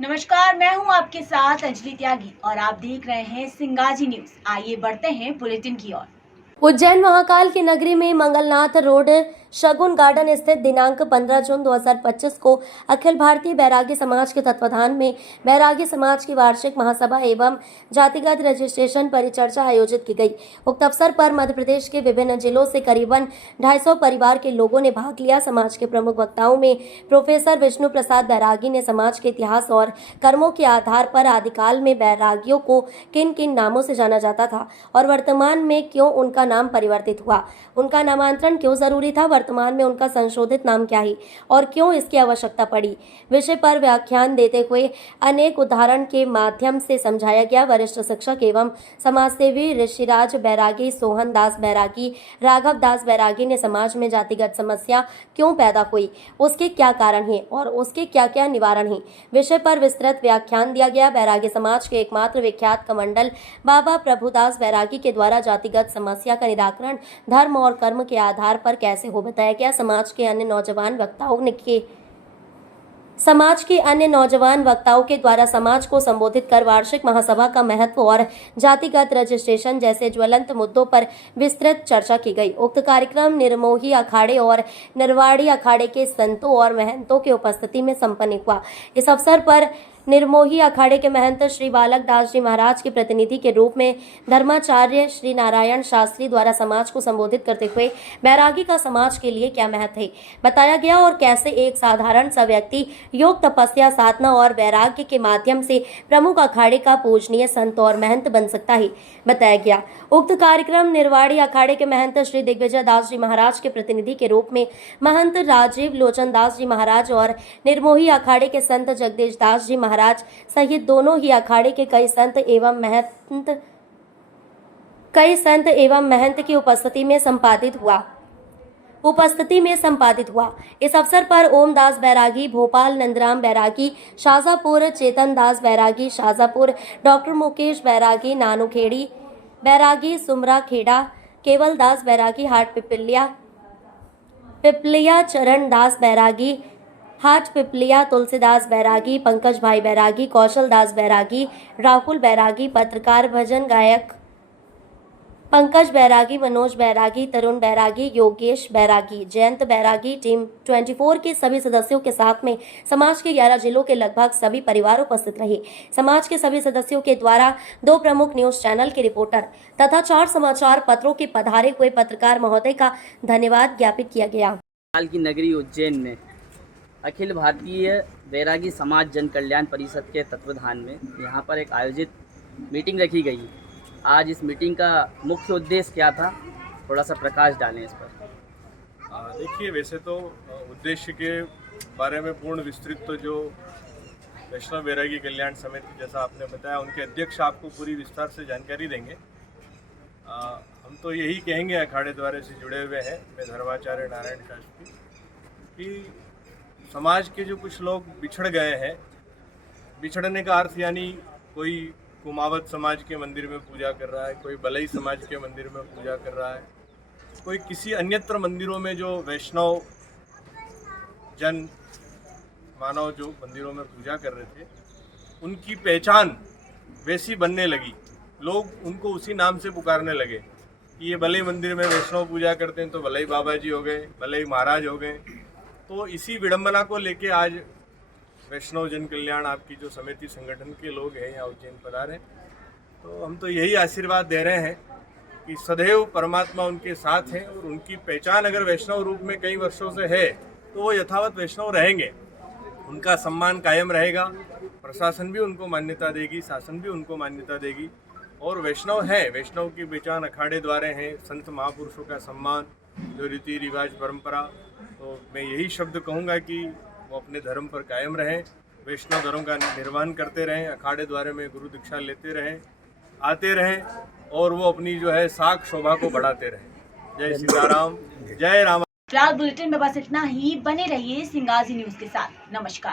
नमस्कार, मैं हूं आपके साथ अंजलि त्यागी और आप देख रहे हैं सिंगाजी न्यूज। आइए बढ़ते हैं बुलेटिन की ओर। उज्जैन महाकाल की नगरी में मंगलनाथ रोड शगुन गार्डन स्थित दिनांक 15 जून 2025 को अखिल भारतीय बैरागी समाज के तत्वाधान में बैरागी समाज की वार्षिक महासभा एवं जातिगत रजिस्ट्रेशन परिचर्चा आयोजित की गई। उक्त अवसर पर मध्य प्रदेश के विभिन्न जिलों से करीबन 250 परिवार के लोगों ने भाग लिया। समाज के प्रमुख वक्ताओं में प्रोफेसर विष्णु प्रसाद बैरागी ने समाज के इतिहास और कर्मों के आधार पर आदिकाल में बैरागियों को किन किन नामों से जाना जाता था और वर्तमान में क्यों उनका नाम परिवर्तित हुआ, उनका नामांतरण क्यों जरूरी था, वर्तमान में उनका संशोधित नाम क्या है और क्यों इसकी आवश्यकता पड़ी, विषय पर व्याख्यान देते हुए अनेक उदाहरण के माध्यम से समझाया गया। वरिष्ठ शिक्षक एवं समाजसेवी ऋषिराज बैरागी, सोहन दास बैरागी, राघव दास बैरागी ने समाज में जातिगत समस्या क्यों पैदा हुई, उसके क्या कारण हैं और उसके क्या क्या निवारण हैं, विषय पर विस्तृत व्याख्यान दिया गया। बैरागी समाज के एकमात्र विख्यात कमंडल बाबा प्रभुदास बैरागी के द्वारा जातिगत समस्या का निराकरण धर्म और कर्म के आधार पर कैसे हो बताया गया। समाज के अन्य नौजवान वक्ताओं के द्वारा समाज को संबोधित कर वार्षिक महासभा का महत्व और जातिगत रजिस्ट्रेशन जैसे ज्वलंत मुद्दों पर विस्तृत चर्चा की गई। उक्त कार्यक्रम निर्मोही अखाड़े और निरवाड़ी अखाड़े के संतों और महंतों की उपस्थिति में संपन्न हुआ। इस अवसर पर निर्मोही अखाड़े के महंत श्री बालक दास जी महाराज के प्रतिनिधि के रूप में धर्माचार्य श्री नारायण शास्त्री द्वारा समाज को संबोधित करते हुए बैरागी का समाज के लिए क्या महत्व है बताया गया और कैसे एक साधारण सा व्यक्ति योग, तपस्या, साधना और वैराग्य के माध्यम से प्रमुख अखाड़े का पूजनीय संत और महंत बन सकता है बताया गया। उक्त कार्यक्रम निर्वाड़ी अखाड़े के महंत श्री दिग्विजय दास जी महाराज के प्रतिनिधि के रूप में महंत राजीव लोचन दास जी महाराज और निर्मोही अखाड़े के संत जगदीश दास जी महाराज सहित दोनों ही अखाड़े के कई संत एवं महंत की उपस्थिति में संपादित हुआ। इस अवसर पर ओम दास बैरागी भोपाल, नंदराम बैरागी शाजापुर, चेतन दास बैरागी शाजापुर, डॉक्टर मुकेश बैरागी नानुखेड़ी बैरागी सुमरा खेड़ा, केवल दास बैरागी हाट पिपलिया, चरण दास बैरागी हाट पिपलिया, तुलसीदास बैरागी, पंकज भाई बैरागी, कौशल दास बैरागी, राहुल बैरागी, पत्रकार भजन गायक पंकज बैरागी, मनोज बैरागी, तरुण बैरागी, योगेश बैरागी, जयंत बैरागी, टीम 24 के सभी सदस्यों के साथ में समाज के 11 जिलों के लगभग सभी परिवार उपस्थित रहे। समाज के सभी सदस्यों के द्वारा 2 प्रमुख न्यूज चैनल के रिपोर्टर तथा 4 समाचार पत्रों के पधारे हुए पत्रकार महोदय का धन्यवाद ज्ञापित किया गया। हाल की नगरी उज्जैन में अखिल भारतीय बैरागी समाज जन कल्याण परिषद के तत्वाधान में यहाँ पर एक आयोजित मीटिंग रखी गई। आज इस मीटिंग का मुख्य उद्देश्य क्या था, थोड़ा सा प्रकाश डालें इस पर। देखिए, वैसे तो उद्देश्य के बारे में पूर्ण विस्तृत तो जो वैष्णव बैरागी कल्याण समिति जैसा आपने बताया, उनके अध्यक्ष आपको पूरी विस्तार से जानकारी देंगे। हम तो यही कहेंगे, अखाड़े द्वारे से जुड़े हुए हैं, मैं धर्माचार्य नारायण शास्त्री, कि समाज के जो कुछ लोग बिछड़ गए हैं, बिछड़ने का अर्थ यानी कोई कुमावत समाज के मंदिर में पूजा कर रहा है, कोई बलई समाज के मंदिर में पूजा कर रहा है, कोई किसी अन्यत्र मंदिरों में जो वैष्णव जन मानव जो मंदिरों में पूजा कर रहे थे, उनकी पहचान वैसी बनने लगी। लोग उनको उसी नाम से पुकारने लगे कि ये बलई मंदिर में वैष्णव पूजा करते हैं तो बलई बाबा जी हो गए, बलई महाराज हो गए। तो इसी विडंबना को लेके आज वैष्णव जन कल्याण आपकी जो समिति संगठन के लोग हैं यहाँ उज्जैन पधारे, तो हम तो यही आशीर्वाद दे रहे हैं कि सदैव परमात्मा उनके साथ हैं और उनकी पहचान अगर वैष्णव रूप में कई वर्षों से है तो वो यथावत वैष्णव रहेंगे, उनका सम्मान कायम रहेगा, प्रशासन भी उनको मान्यता देगी, शासन भी उनको मान्यता देगी। और वैष्णव है, वैष्णव की पहचान अखाड़े द्वारे हैं, संत महापुरुषों का सम्मान, जो रीति रिवाज परंपरा। तो मैं यही शब्द कहूँगा कि वो अपने धर्म पर कायम रहें, वैष्णव धर्म का निर्वहन करते रहें, अखाड़े द्वारे में गुरु दीक्षा लेते रहें, आते रहें और वो अपनी जो है साख शोभा को बढ़ाते रहें। जय सीताराम, जय राम। फिलहाल बुलेटिन में बस इतना ही। बने रहिए सिंगाजी न्यूज के साथ। नमस्कार।